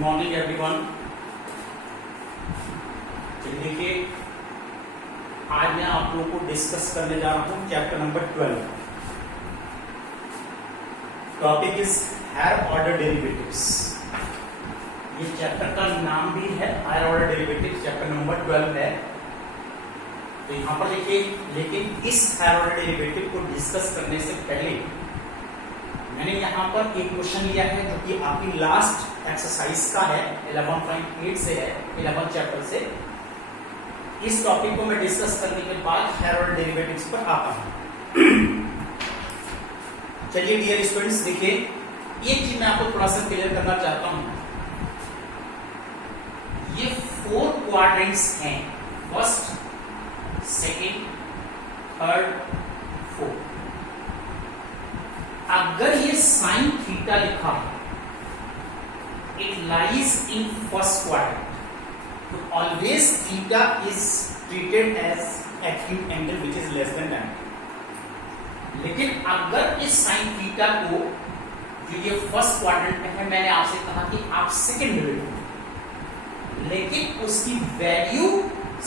Morning everyone. देखिए आज मैं आप लोगों को डिस्कस करने जा रहा हूं chapter number 12। Topic is higher order derivatives. ये चैप्टर का नाम भी है higher order derivatives, chapter number 12 है। तो यहां पर देखिए, लेकिन इस हायर ऑर्डर डेरिवेटिव को डिस्कस करने से पहले मैंने यहाँ पर एक क्वेश्चन लिया है जो कि आपकी लास्ट एक्सरसाइज का है, 11.8 से है, 11 चैप्टर से। इस टॉपिक को मैं डिस्कस करने के बाद हायर ऑर्डर डेरिवेटिव्स पर आता हूं। चलिए डियर स्टूडेंट्स, देखिए एक चीज मैं आपको थोड़ा सा क्लियर करना चाहता हूं। ये 4 क्वाड्रेंट्स हैं, फर्स्ट, सेकेंड, थर्ड, फोर्थ। अगर ये साइन थीटा लिखा है, it lies in first quadrant, तो always theta is treated as acute angle which is less than 90। लेकिन अगर इस साइन थीटा को, जो ये फर्स्ट क्वाड्रेंट में है, मैंने आपसे कहा कि आप सेकेंड में लो, लेकिन उसकी वैल्यू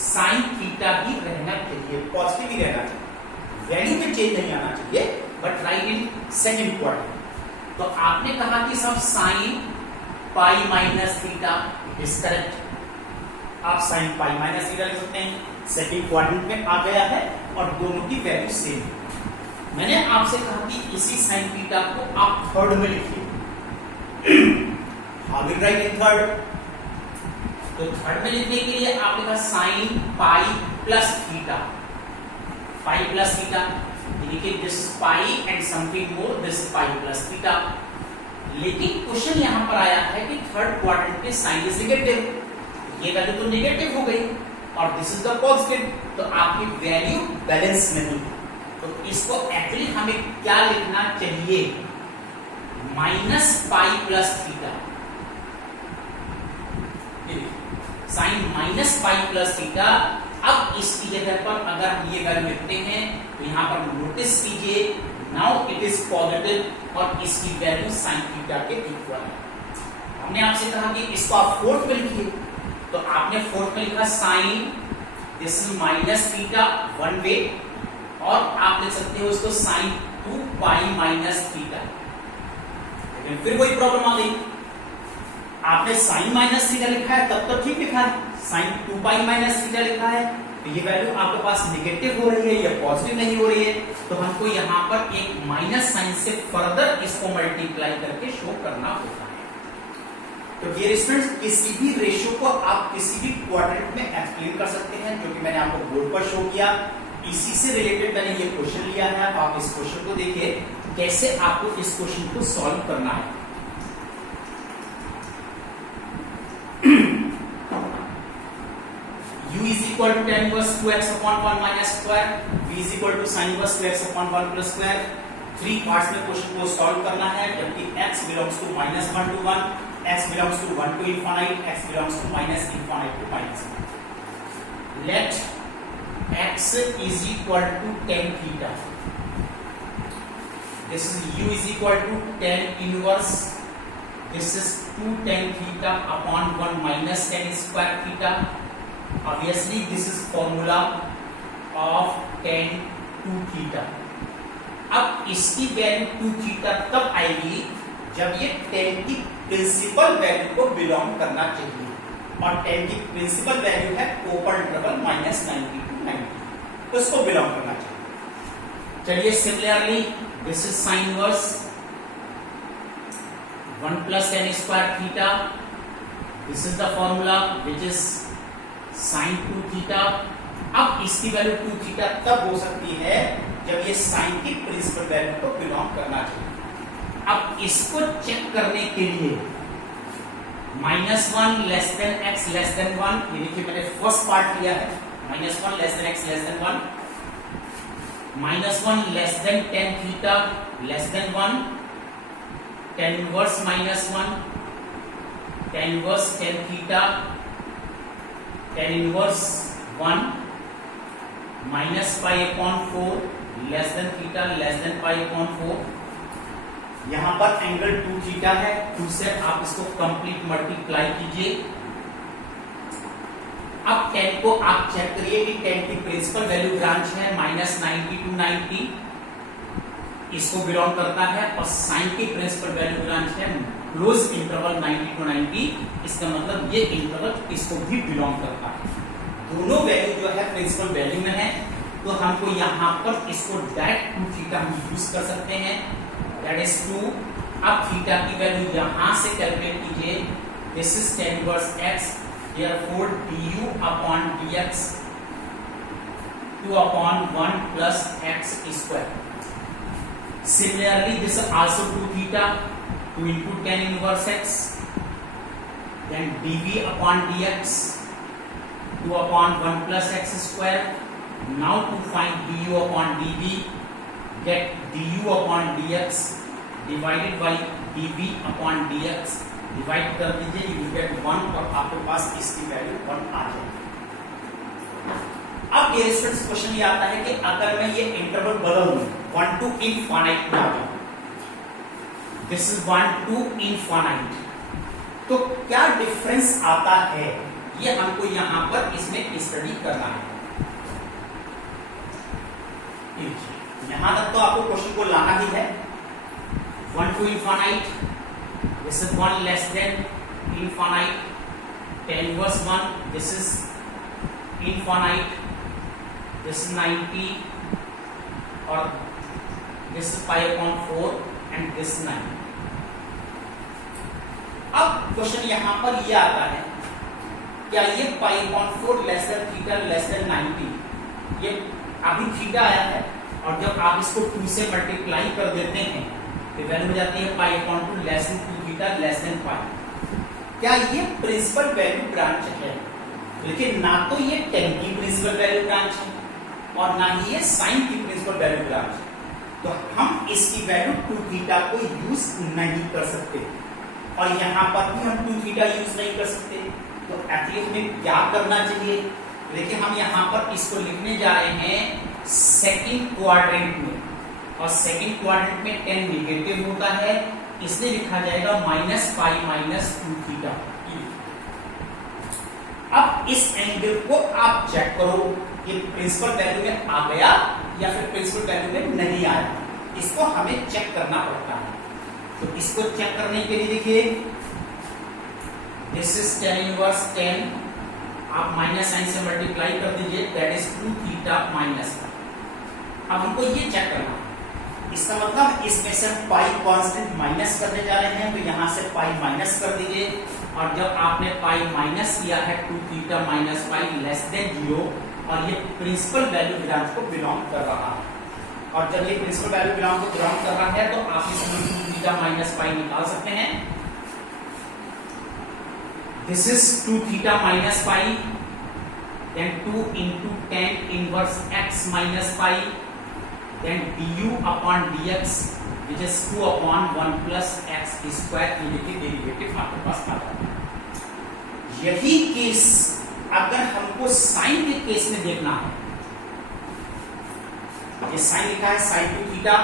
साइन थीटा ही रहना चाहिए, पॉजिटिव ही रहना चाहिए, वैल्यू में चेंज नहीं आना चाहिए, but right in second quadrant. तो आपने कहा कि सब sine pi minus theta is correct. आप साइन पाई माइनस थीटा लिख सकते हैं, सेकेंड क्वाड्रेंट में आ गया है और दोनों की वैल्यू सेम है। मैंने आपसे कहा कि इसी साइन थीटा को आप थर्ड में लिखिए। How will write in third? तो थर्ड में लिखने के लिए आपने कहा sine pi plus theta, pi plus theta, देखिए this pi and something more, this pi plus theta. लेकिन क्वेश्चन यहां पर आया है कि थर्ड क्वाड्रेंट में साइन इज नेगेटिव, ये वैल्यू तो नेगेटिव हो गई और दिस इज द पॉजिटिव, तो आपकी वैल्यू बैलेंस नहीं। तो इसको एक्चुअली हमें क्या लिखना चाहिए? Minus pi plus theta, sine minus pi plus theta. अब इसकी जगह पर अगर हम ये वैल्यू लिखते हैं तो यहां पर नोटिस कीजिए, नाउ इट इज पॉजिटिव और इसकी वैल्यू साइन थीटा के इक्वल है। हमने आपसे कहा कि इसको आप फोर्थ में लिखिए, तो आपने फोर्थ में लिखा sine, this is minus theta one way, और आप लिख सकते हो इसको साइन 2 पाई माइनस थीटा। लेकिन फिर वही प्रॉब्लम आ गई, आपने साइन माइनस थीटा लिखा है तब तो ठीक लिखा है, साइन 2 पाई माइनस थीटा लिखा है, तो ये वैल्यू आपके पास नेगेटिव हो रही है या पॉजिटिव नहीं हो रही है, तो हमको यहां पर एक माइनस साइन से फर्दर इसको मल्टीप्लाई करके शो करना होता है। तो डियर स्टूडेंट्स, किसी भी रेशियो को आप किसी भी क्वाड्रेंट में एक्सप्लेन कर सकते हैं, जो कि मैंने आपको बोर्ड पर शो किया। इसी से रिलेटेड मैंने ये क्वेश्चन लिया है, आप इस क्वेश्चन को देखिए कैसे आपको इस क्वेश्चन को सॉल्व करना है। u is equal to tan inverse 2x upon 1 minus square, v is equal to sin inverse 2x upon 1 plus square। 3 parts में क्वेश्चन को सॉल्व करना है, जबकि x belongs to -1 to 1, x belongs to 1 to infinite, x belongs to minus infinite to minus 1। Let x is equal to tan theta, this is u is equal to tan inverse, this is 2 tan theta upon 1 minus tan square theta। Obviously this is formula of tan 2 theta। अब इसकी value 2 theta तब आएगी जब ये tan की principal value को belong करना चाहिए, और tan की प्रिंसिपल वैल्यू है ओपन इंटरवल -90 to 90, तो इसको बिलोंग करना चाहिए। चलिए similarly this is sine inverse 1 plus tan square theta, this is the formula which is sine 2 theta. अब इसकी वैल्यू 2 थीटा तब हो सकती है जब ये साइन की प्रिंसिपल वैल्यू को बिलोंग करना चाहिए। अब इसको चेक करने के लिए -1 less than x less than 1, ये देखिए मैंने फर्स्ट पार्ट लिया है, -1 less than x less than 1, -1 less than tan theta less than 1, tan inverse -1, tan inverse tan theta, tan inverse 1 minus pi upon 4 less than theta less than pi upon 4, यहां पर angle 2 theta है, 2 से आप इसको complete multiply कीजिए। अब tan को आप चेक करिए कि tan की प्रिंसिपल वैल्यू ब्रांच है -90 to 90, इसको बिलोंग करता है, और sin की प्रिंसिपल वैल्यू ब्रांच है क्लोज इंटरवल 90 to 90, इसका मतलब ये इंटरवल इसको भी बिलोंग करता है। दोनों वैल्यू जो है प्रिंसिपल वैल्यू में है, तो हमको यहाँ पर इसको डायरेक्ट 2 थीटा हम यूज कर सकते हैं, दैट इज 2। अब थीटा की वैल्यू यहां से कैलकुलेट कीजिए, this is tan inverse x, therefore du upon dx 2 upon 1 plus x square. Similarly, this is also 2 theta, 2 into tan inverse x, then dv upon dx 2 upon 1 plus x square. Now to find du upon dv, get du upon dx divided by dv upon dx, divide कर दीजिए, you will get 1, और आपके पास इसकी value 1 आ जाएगी। अब ये students question ये आता है कि अगर मैं ये इंटरवल बदल दूं 1 to infinite में आ जाऊं, दिस इज 1 to infinite, तो क्या डिफरेंस आता है, ये हमको यहां पर इसमें स्टडी करना है। यहां तक तो आपको क्वेश्चन को लाना ही है। 1 to infinite, this is 1 less than infinite, tan inverse 1, this is infinite, this is 90, और this is pi upon 4 and this 9। अब क्वेश्चन यहां पर ये आता है, क्या ये pi upon 4 less than theta less than 90, ये अभी थीटा आया है, और जब आप इसको 2 से मल्टीप्लाई कर देते हैं तो वैल्यू हो जाती है pi upon 2 less than 2 theta less than pi। क्या ये प्रिंसिपल वैल्यू ब्रांच है? लेकिन ना तो ये tan की प्रिंसिपल वैल्यू ब्रांच है और ना ही ये sin की प्रिंसिपल वैल्यू ब्रांच है, तो हम इसकी वैल्यू 2 थीटा को यूज नहीं कर सकते, और यहां पर भी हम 2 थीटा यूज नहीं कर सकते। तो एक्चुअली हमें क्या करना चाहिए, लेकिन हम यहां पर इसको लिखने जा रहे हैं सेकंड क्वाड्रेंट में, और सेकंड क्वाड्रेंट में tan नेगेटिव होता है, इसलिए लिखा जाएगा -pi - 2 थीटा। अब इस एंगल को आप चेक करो, ये प्रिंसिपल वैल्यू में आ गया या फिर प्रिंसिपल वैल्यू में नहीं आया, इसको हमें चेक करना पड़ता है। तो इसको चेक करने के लिए देखिए, दिस इज tan इनवर्स 10, आप माइनस साइन से मल्टीप्लाई कर दीजिए, दैट इज 2 थीटा माइनस। अब हमको ये चेक करना है, इसका मतलब इसमें से हम पाई कांस्टेंट माइनस करने जा रहे हैं, तो यहां से पाई माइनस कर दीजिए, और जब आपने पाई माइनस किया है 2 theta minus pi less than 0, और ये प्रिंसिपल वैल्यू ब्रांच को बिलोंग कर रहा है, और जब ये प्रिंसिपल वैल्यू ब्रांच को बिलोंग कर रहा है तो आप इसमें 2 थीटा माइनस पाई निकाल सकते हैं। This is 2 theta minus pi, then 2 into tan inverse x minus pi, then du upon dx which is 2 upon 1 plus x square, इनकी डेरिवेटिव आपके पास आ जाता है। यही केस अगर हमको साइन के केस में देखना है, ये साइन लिखा है sin 2 थीटा,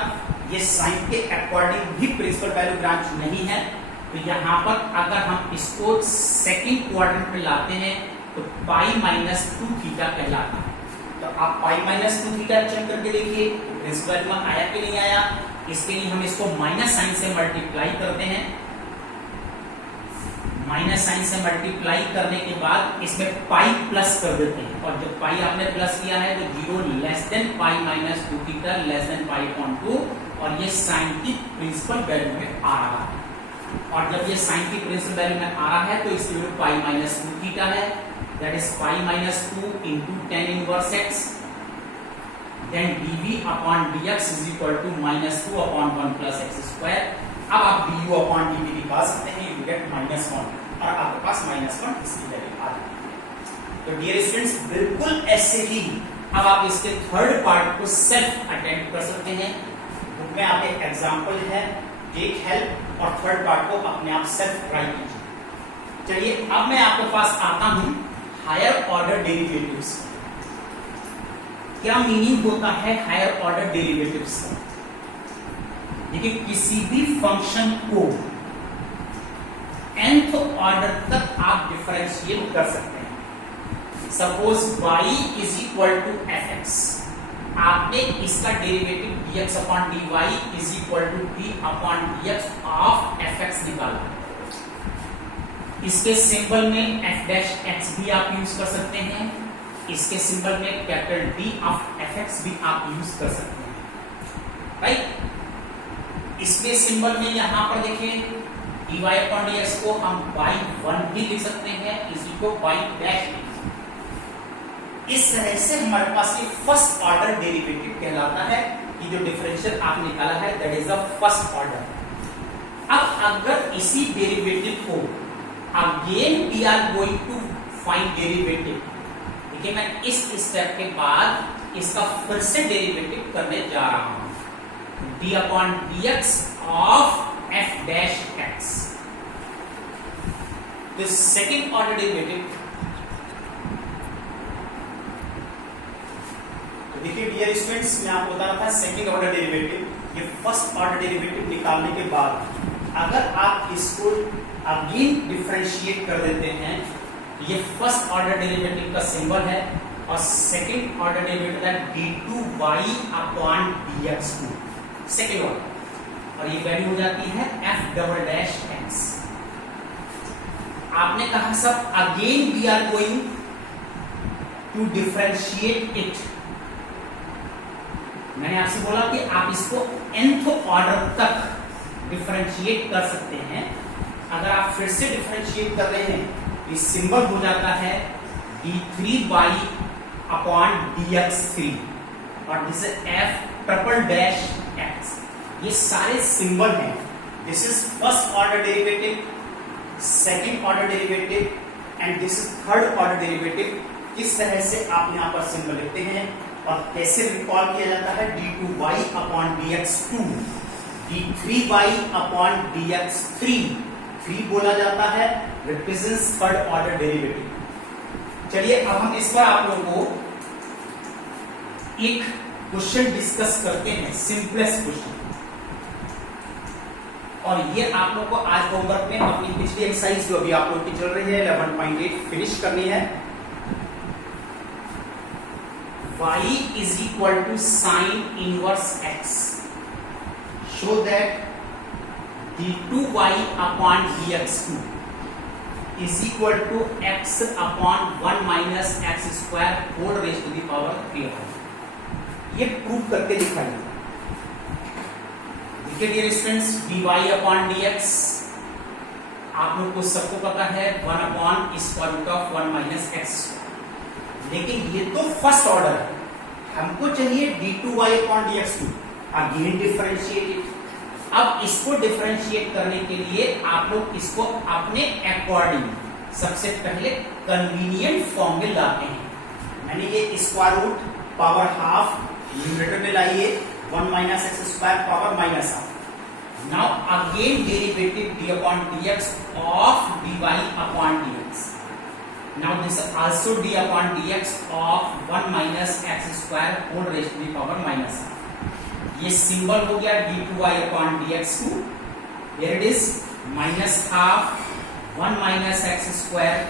ये साइन के अकॉर्डिंग भी प्रिंसिपल वैल्यू ब्रांच नहीं है, तो यहां पर अगर हम इसको सेकंड क्वाड्रेंट में लाते हैं तो पाई माइनस 2 थीटा कहलाता है। तो आप पाई माइनस 2 थीटा चेक करके देखिए प्रिंसिपल में आया कि नहीं आया। इसके लिए हम इसको माइनस साइन से मल्टीप्लाई करते हैं, माइनस साइन से मल्टीप्लाई करने के बाद इसमें पाई प्लस कर देते हैं, और जब पाई आपने प्लस किया है तो 0 less than pi minus 2 theta less than pi upon 2, और ये साइन की प्रिंसिपल वैल्यू में आ रहा है, और जब ये साइन की प्रिंसिपल वैल्यू में आ रहा है तो इसकी वैल्यू पाई माइनस 2 थीटा है, that is pi minus 2 into tan inverse x, then dv upon dx is equal to minus 2 upon 1 plus x square। अब आप du upon dv निकाल सकते हैं, you get -1, और आपके पास -1 इसकी वैल्यू आ जाती है। तो डियर स्टूडेंट्स, बिल्कुल ऐसे ही अब आप इसके थर्ड पार्ट को सेल्फ अटेम्प्ट कर सकते हैं। बुक में आप एक एग्जाम्पल है, टेक हेल्प, और थर्ड पार्ट को अपने आप सेल्फ ट्राई कीजिए। चलिए अब मैं आपके पास आता हूं हायर ऑर्डर डेरिवेटिव्स। क्या मीनिंग होता है हायर ऑर्डर डेरिवेटिव्स का? देखिए किसी भी फंक्शन को nth ऑर्डर तक आप डिफरेंशिएट कर सकते हैं। Suppose y is equal to F X, आपने इसका derivative dx upon dy is equal to d upon dx of F X निकाला। इसके सिंबल में f डैश x भी आप यूज कर सकते हैं, इसके सिंबल में capital D of F x भी आप यूज कर सकते हैं, राइट। इसके सिंबल में यहां पर देखिए dy अपॉन dx को हम y1 भी लिख सकते हैं, इसी को y डैश। इस तरह से हमारे पास ये फर्स्ट ऑर्डर डेरिवेटिव कहलाता है कि जो डिफरेंशियल आप निकाला है that is the first order. अब अगर इसी डेरिवेटिव को again we are going to find derivative, देखिए मैं इस स्टेप के बाद इसका फिर से डेरिवेटिव करने जा रहा हूं, d upon dx of f dash x। तो सेकेंड ऑर्डर डेरिवेटिव, तो देखिए डियर स्टूडेंट्स मैं आपको बता रहा था सेकेंड ऑर्डर डेरिवेटिव, ये फर्स्ट ऑर्डर डेरिवेटिव निकालने के बाद अगर आप इसको अगेन डिफरेंशिएट कर देते हैं, ये फर्स्ट ऑर्डर डेरिवेटिव का सिंबल है और सेकेंड ऑर्डर डेरिवेटिव है d2y upon dx2, second order, और ये वैल्यू हो जाती है f डबल डैश x। आपने कहा सब again we are going to differentiate it. मैंने आपसे बोला कि आप इसको nth ऑर्डर तक डिफरेंशिएट कर सकते हैं। अगर आप फिर से डिफरेंशिएट कर रहे हैं, इस सिंबल हो जाता है d3y अपॉन dx3 और this is f triple dash x। ये सारे सिंबल हैं। This is first order derivative, second order derivative and this is third order derivative. किस तरह से आप यहां पर सिंबल लिखते हैं और कैसे रिकॉल किया जाता है, d2y upon dx2, d3y upon dx3, 3 बोला जाता है रिप्रेजेंट्स थर्ड ऑर्डर डेरिवेटिव। चलिए अब हम इस पर आप लोगों को एक क्वेश्चन डिस्कस करते हैं, सिंपलेस्ट क्वेश्चन, और ये आप लोग को आज होमवर्क में अपनी पिछली एक्सरसाइज जो अभी आप लोग की चल रही है 11.8 फिनिश करनी है। y is equal to sin inverse x, show that d2y upon dx2 is equal to x upon 1 minus x square whole raised to the power 3। ये प्रूव करके दिखाइए। देखिए dear students, dy upon dx आप लोग को सबको पता है 1 upon square root of 1 minus x, लेकिन ये तो फर्स्ट ऑर्डर है, हमको चाहिए d2y upon dx2, again differentiate it. अब इसको डिफरेंशिएट करने के लिए आप लोग इसको अपने अकॉर्डिंग सबसे पहले कन्वीनियंट फॉर्म में लाते हैं। मैंने ये square root power half numerator में लाइए, 1 minus x square power minus half. Now again derivative d upon dx of dy upon dx। Now this is also d upon dx of 1 minus x square whole raised to the power minus half। ये symbol हो गया d2y upon dx2, here it is minus half 1 minus x square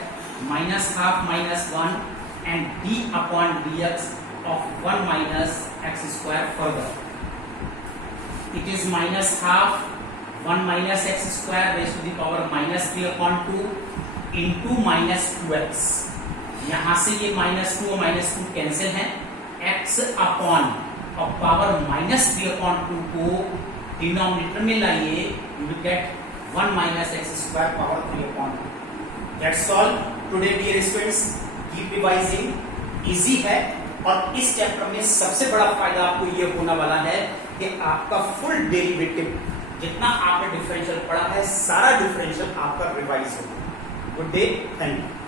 minus half minus 1 and d upon dx of 1 minus x square further। It is minus half 1 minus x square raised to the power minus 3 upon 2 into minus 2x। यहां से ये minus 2 और minus 2 cancel है, x upon और power minus 3 upon 2 को denominator में लाइए, you will get 1 minus x square power 3 upon 2। That's all today dear students, keep revising, easy है। और इस चैप्टर में सबसे बड़ा फायदा आपको ये होने वाला है कि आपका फुल डेरिवेटिव जितना आपने डिफरेंशियल पढ़ा है, सारा डिफरेंशियल आपका रिवाइज होगा। Good day, thank you.